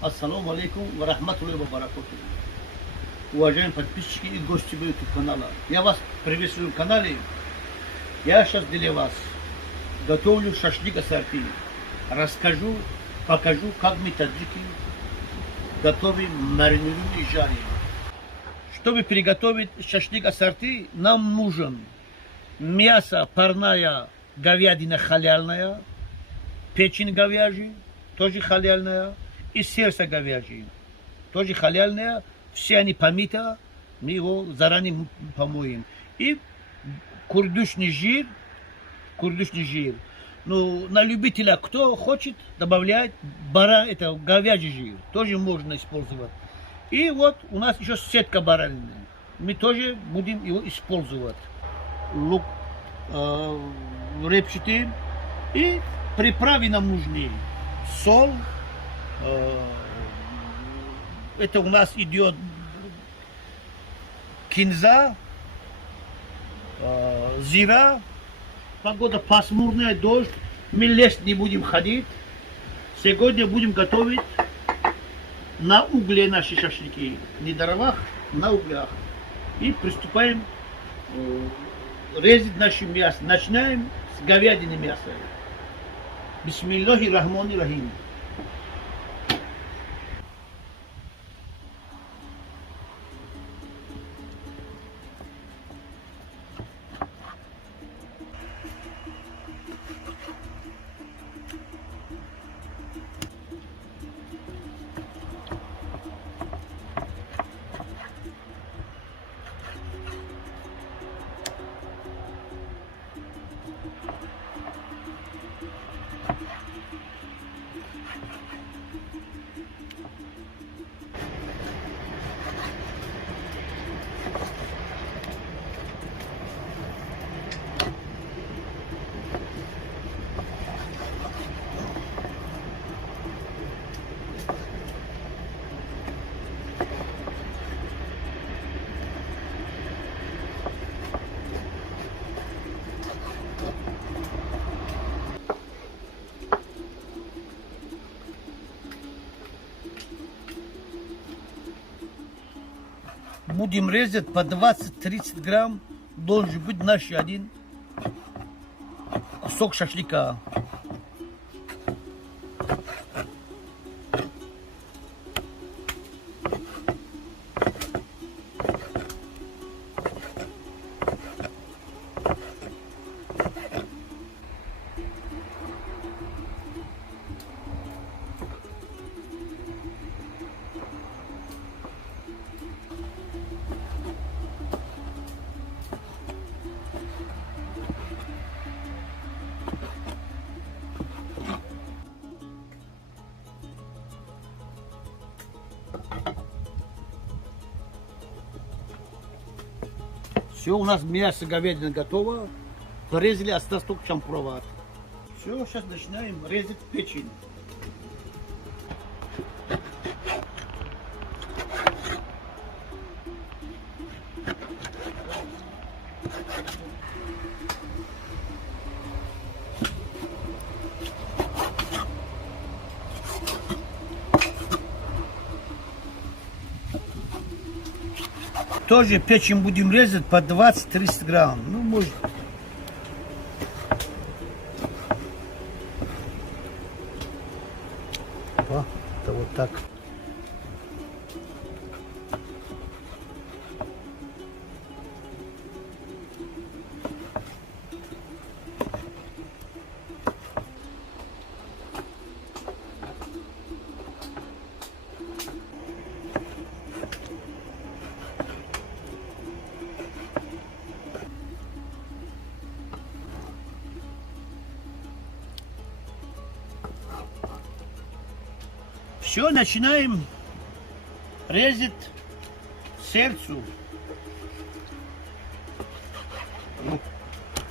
Ассаламу алейкум ва рахматуллахи ва баракатуху. Уважаемые подписчики и гости YouTube канала. Я вас приветствую в канале. Я сейчас для вас готовлю шашлик ассорти. Расскажу, покажу, как мы таджики готовим, маринируем и жарим. Чтобы приготовить шашлик ассорти, нам нужен мясо парная, говядина халяльная, печень говяжья, тоже халяльная, и сердце говяжье, тоже халяльная. Все они помыты, мы его заранее помоем. И курдючный жир. Ну, на любителя, кто хочет, добавлять это говяжий жир, тоже можно использовать. И вот у нас еще сетка баранины, мы тоже будем его использовать. Лук репчатый, и приправы нам нужны. Соль, это у нас идет кинза, зира. Погода пасмурная, дождь, мы в лес не будем ходить. Сегодня будем готовить на угле наши шашлыки. Не на дровах, на углях. И приступаем резать наше мясо. Начинаем с говядины мяса. Бисмиллахи рахмани рахим. Будем резать по 20-30 грамм, должен быть наш один кусок шашлыка. Все, у нас мясо говядина готово. Порезали, осталось только шампуровать. Все, сейчас начинаем резать печень. Тоже печень будем резать по 20-30 грамм. Ну, может. О, это вот так. Все, начинаем резать сердцу.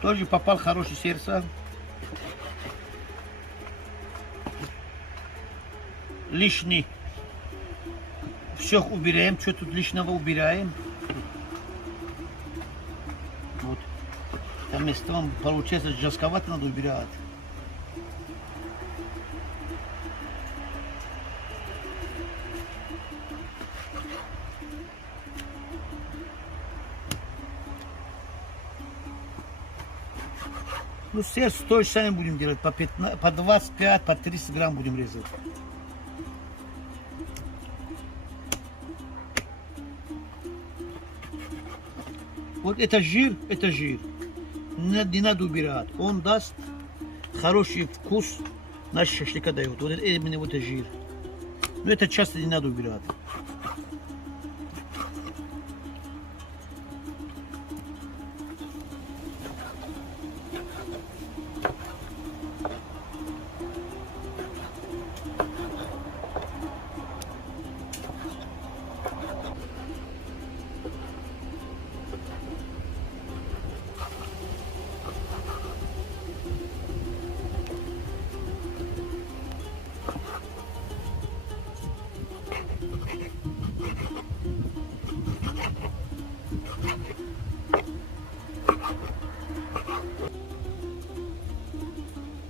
Тоже попал хорошее сердце. Лишний. Все убираем, что тут лишнего убираем. Вот. Там местом получается жестковато, надо убирать. Ну, сыр то же самое будем делать, по 15, по 25, по 30 грамм будем резать. Вот это жир, это жир. Не надо убирать. Он даст хороший вкус, наш шашлыка дает. Вот это, именно вот это жир. Но это часто не надо убирать.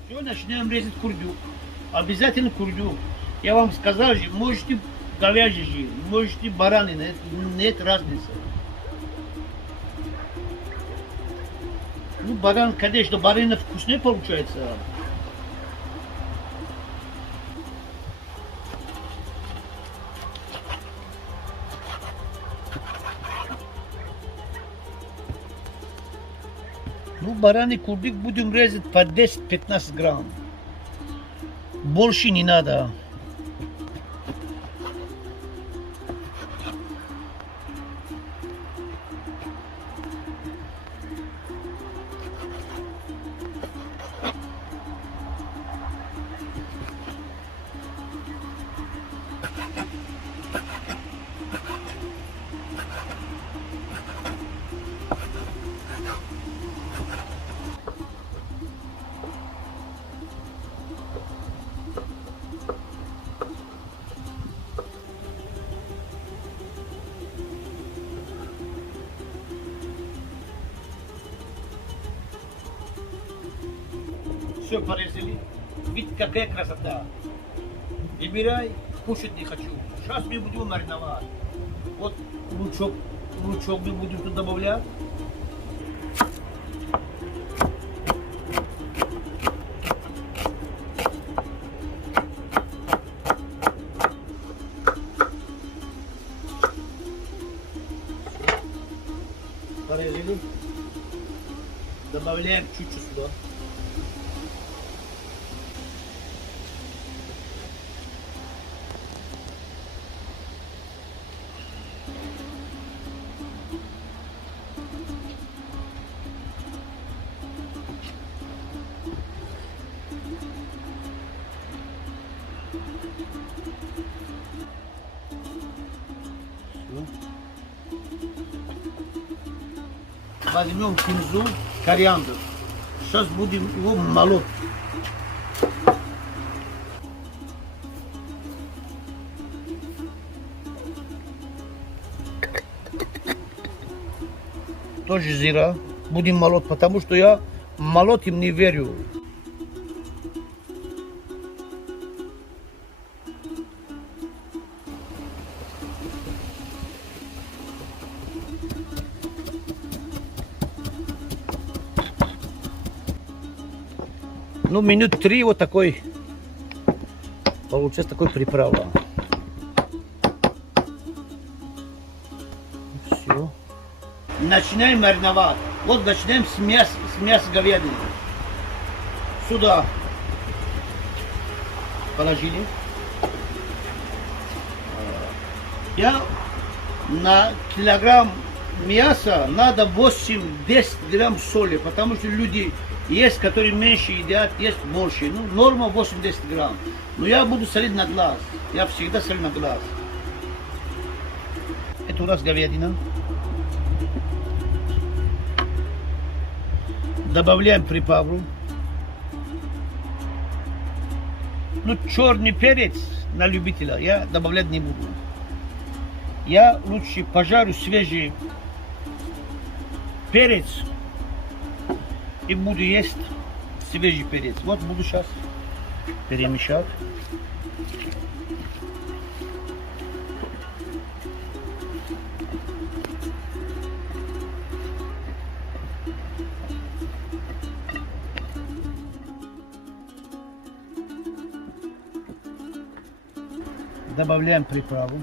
Все, начинаем резать курдюк. Обязательно курдюк. Я вам сказал же, можете говяжий жир, можете баранины, нет разницы. Ну, баран, конечно, баранина вкуснее получается. Ну, бараний курдюк будем резать по 10-15 грамм. Больше не надо. Все порезали. Видите, какая красота. Выбирай, кушать не хочу. Сейчас мы будем мариновать. Вот лучок мы будем тут добавлять. Порезали. Добавляем чуть-чуть сюда. Возьмем кинзу, кориандр. Сейчас будем его молоть. Тоже зира. Будем молоть, потому что я молоть им не верю. Ну, минут 3 вот такой, получается такой приправа. Все. Начинаем мариновать. Вот начинаем с мяса говядины. Сюда положили. Я на килограмм мяса надо 8-10 грамм соли, потому что люди есть, которые меньше едят, есть больше. Ну, норма 8-10 грамм. Но я буду солить на глаз. Я всегда солю на глаз. Это у нас говядина. Добавляем приправу. Ну, черный перец на любителя я добавлять не буду. Я лучше пожарю свежий перец и буду есть свежий перец. Вот буду сейчас перемешать. Добавляем приправу.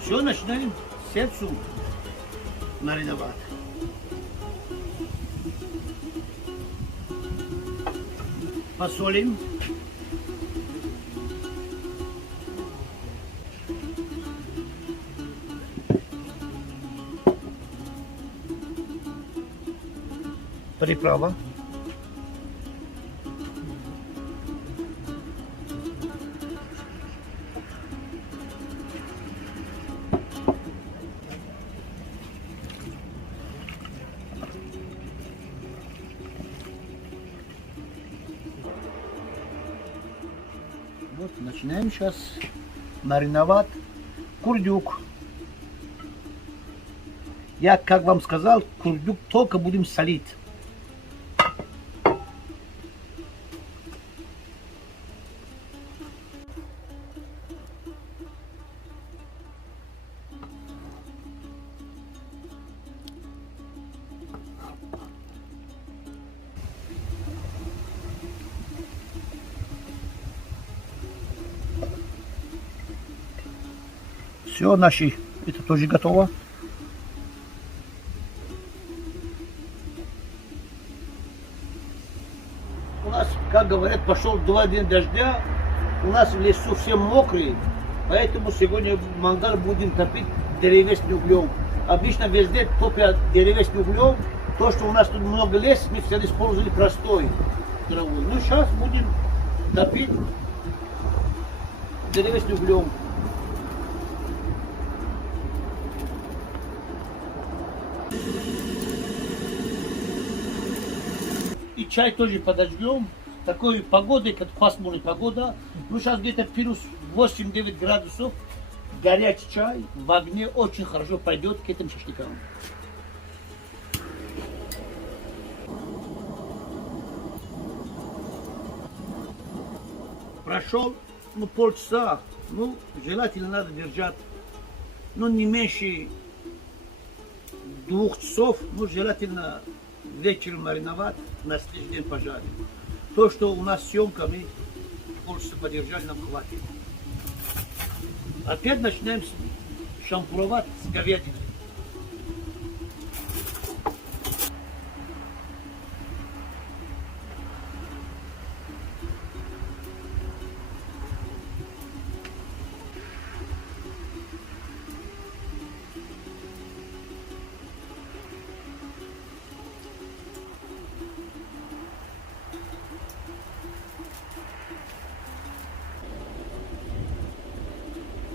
Все, начинаем сердцу мариновать. Посолим. Приправа. Вот, начинаем сейчас мариновать курдюк. Я, как вам сказал, курдюк только будем солить. Все, наши, это тоже готово. У нас, как говорят, пошел 2 дня дождя, у нас в лесу совсем мокрый, поэтому сегодня мангал будем топить деревесным углем. Обычно везде топят деревесным углем, то, что у нас тут много леса, мы всегда использовали простой траву. Ну, сейчас будем топить деревесным углем. И чай тоже подождем. Такой погодой, как пасмурная погода. Ну, сейчас где-то плюс 8-9 градусов. Горячий чай в огне очень хорошо пойдет к этим шашлыкам. Прошел, ну, полчаса. Ну, желательно надо держать, ну, не меньше 2 часов. Ну, желательно вечером мариновать, на следующий день пожарить. То, что у нас съемка, мы полчаса подержали, нам хватит. Опять начинаем шампуровать с говядиной.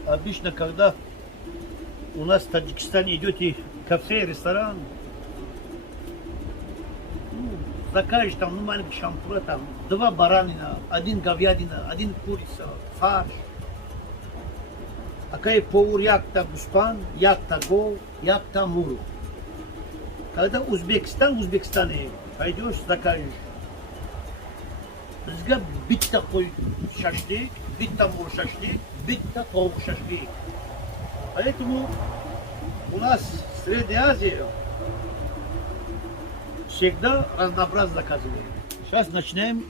Обычно, когда у нас в Таджикистане идете в кафе, ресторан, ну, закажешь там, ну, маленький шампур, там 2 баранина, 1 говядина, 1 курица, фарш. Акай повар як-то гуспан, як-то гол, як-то муру. Когда Узбекистане пойдешь, закажешь. Bizga bitta qo'y шашлык, bitta мур шашлык, bitta tovuq шашлык. Поэтому у нас в Средней Азии всегда разнообразно заказываем. Сейчас начинаем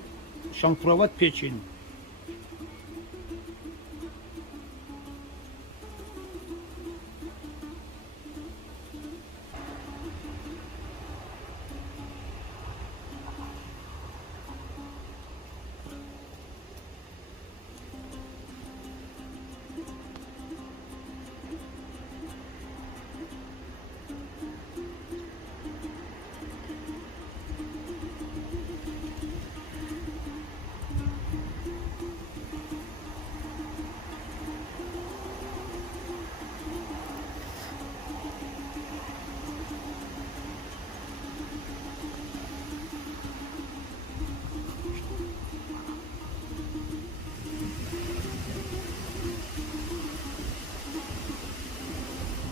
шампуровать печень.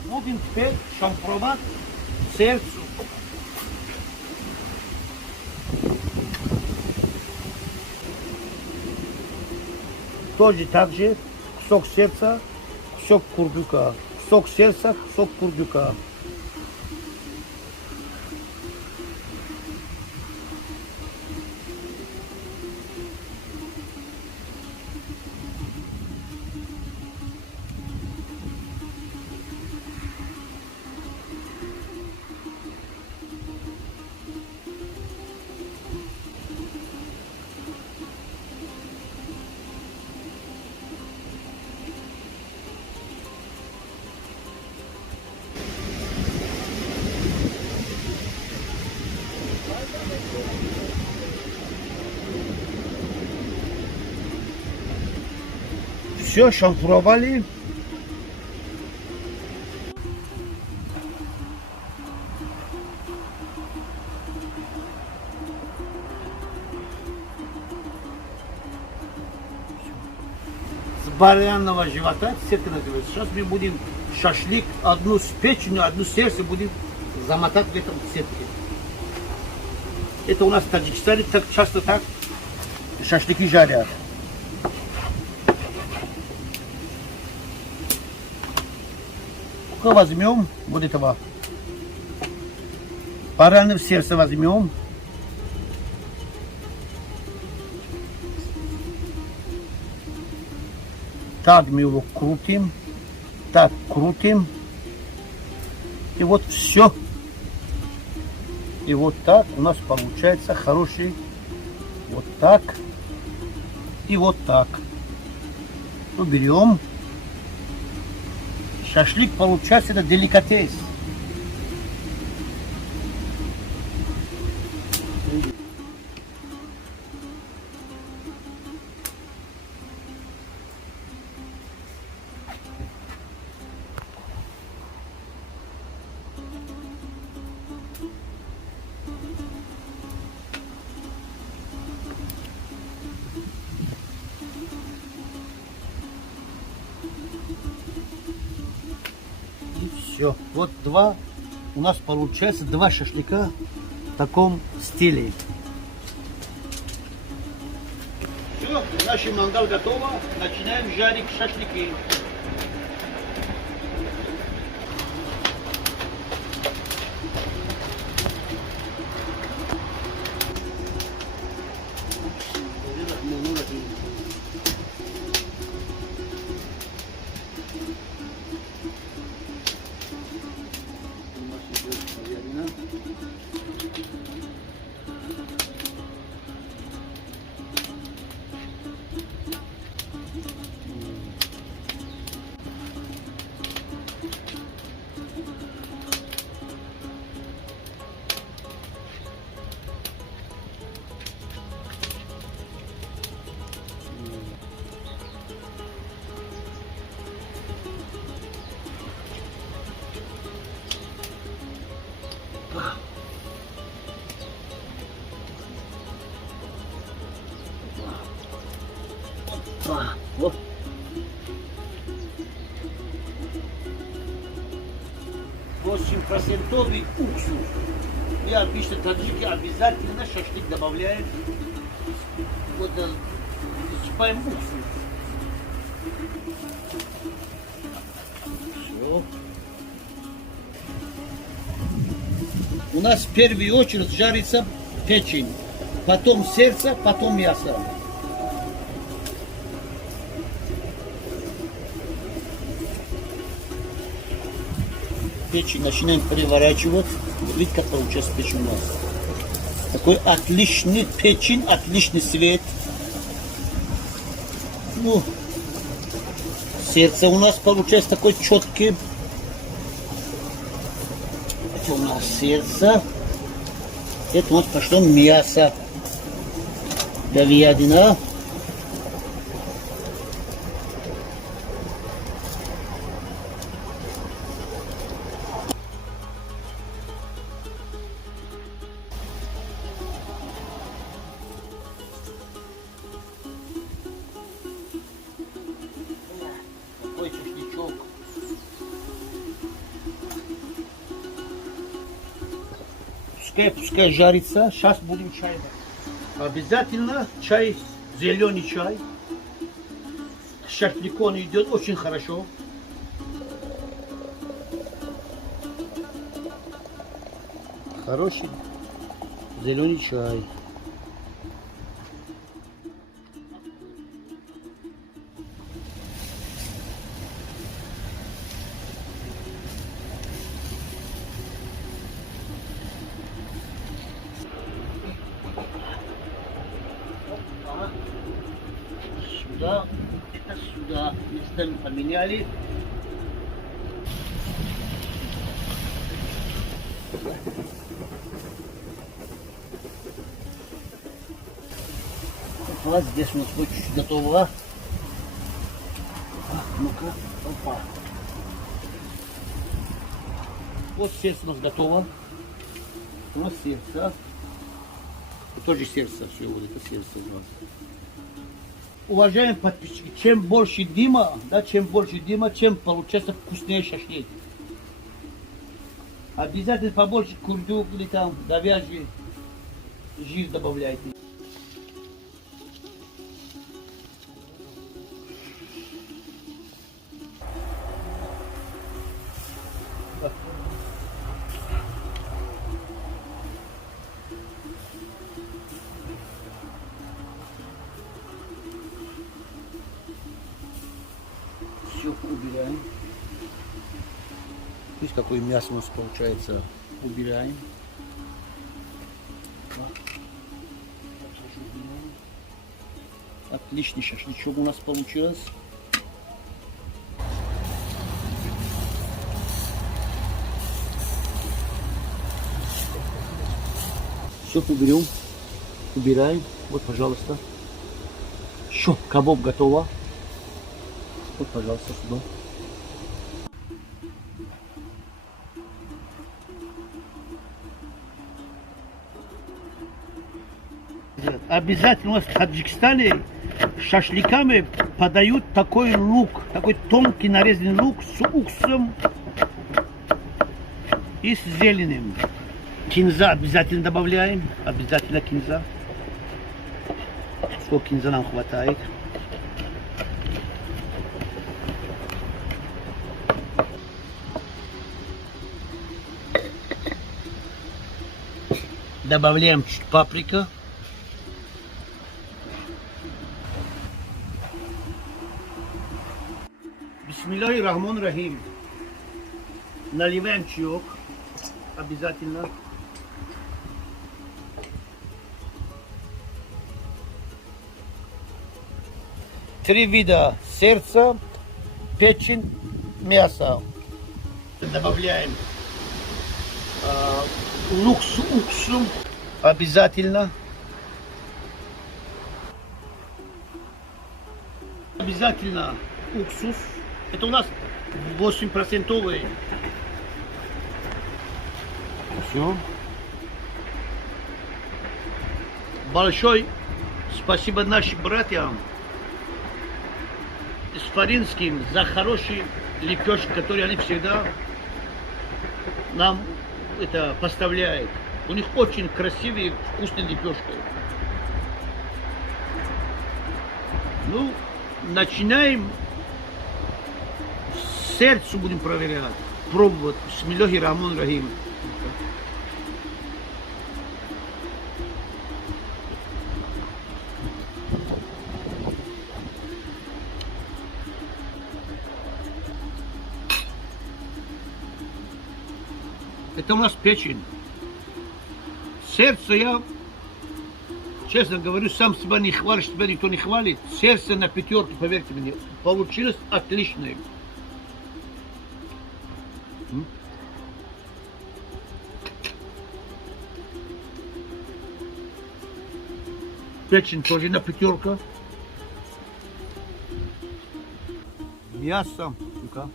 Будем теперь шампуровать сердцу. тоже так же кусок сердца, кусок курдюка. Кусок сердца, кусок курдюка. Все, шампуровали. С баранного живота, сетка называется. Сейчас мы будем шашлык, одну с печенью, одну с сердцем будем замотать в этом сетке. Это у нас в Таджикистане так часто так шашлыки жарят. Возьмем вот этого барана в сердце возьмем. Так мы его крутим. Так крутим. И вот все. И вот так у нас получается хороший. Вот так. И вот так. Ну, берем. Шашлык получается, это деликатес. Все, вот у нас получается два шашлыка в таком стиле. Все, наш мангал готово, начинаем жарить шашлыки. Вот. Процентовый уксус. И обычно таджики обязательно шашлык добавляют. Вот засыпаем уксус. Все. У нас в первую очередь жарится печень, потом сердце, потом мясо. Печень начинаем переворачивать. Видите, как получается печень у нас. Такой отличный печень, отличный цвет. Ну, сердце у нас получается такой четкий. Это у нас сердце. Это у нас пошло мясо. Говядина. Шашлычок. Пускай жарится. Сейчас будем чай. Обязательно чай, зеленый чай. шашлыку он идет очень хорошо. Хороший зеленый чай. Сюда, это сюда. Местами поменяли. Вот здесь у нас вот чуть готово. Ну-ка, опа. Вот сердце у нас готово. У нас сердце. Тоже сердце, все, вот это сердце у нас. Уважаемые подписчики, чем больше дыма, да, чем получается вкуснее шашлык. Обязательно побольше курдюк или там говяжий жир добавляйте. Все убираем. Видите, какое мясо у нас получается. Убираем. Отличный шашлычок у нас получилось. Все уберем. Убираем. Вот, пожалуйста. Все, кабоб готово. Вот, пожалуйста, сюда. Обязательно у нас в Таджикистане шашлыками подают такой лук, такой тонкий нарезанный лук с уксусом и с зеленым. Кинза обязательно добавляем, обязательно кинза. Сколько кинза нам хватает. Добавляем чуть паприка. Бисмиллахи рахман рахим. Наливаем чаек. Обязательно. Три вида сердца, печень, мясо. Добавляем лук с уксусом. Обязательно. Обязательно уксус. Это у нас 8%. Все. Большое спасибо нашим братьям с Фаринским за хорошие лепешки, которые они всегда нам это поставляют. У них очень красивые, вкусные лепешки. Ну, начинаем. Сердце будем проверять, пробовать. Бисмиллахи рахман рахим. Это у нас печень. Сердце я, честно говорю, сам себя не хвалю, себя никто не хвалит. Сердце на пятерку, поверьте мне, получилось отличное. Печень тоже на пятерку. Мясо. Ну-ка.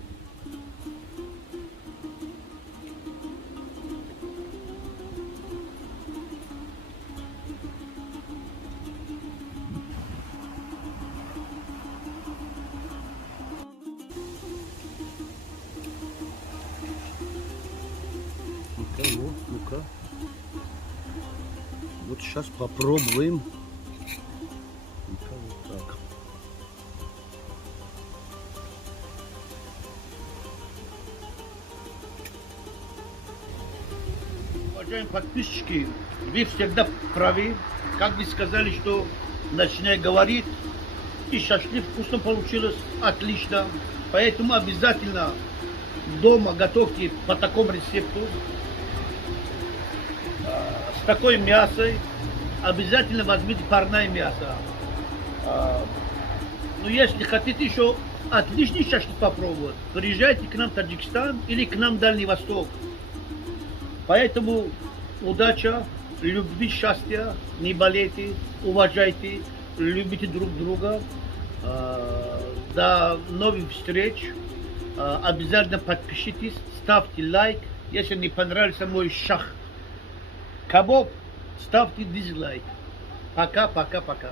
Ну-ка. Вот сейчас попробуем. Ну-ка, вот так. Уважаемые подписчики, вы всегда правы. Как вы сказали, что начинай говорить, и шашлык вкусно получилось, отлично. Поэтому обязательно дома готовьте по такому рецепту. С такой мясой. Обязательно возьмите парное мясо. Но если хотите еще отличный шашлык попробовать, приезжайте к нам в Таджикистан или к нам в Дальний Восток. Поэтому удача, любви, счастья, не болейте, уважайте, любите друг друга. До новых встреч. Обязательно подпишитесь, ставьте лайк. Если не понравился мой шах кабоб, ставьте дизлайк. Пока, пока, пока.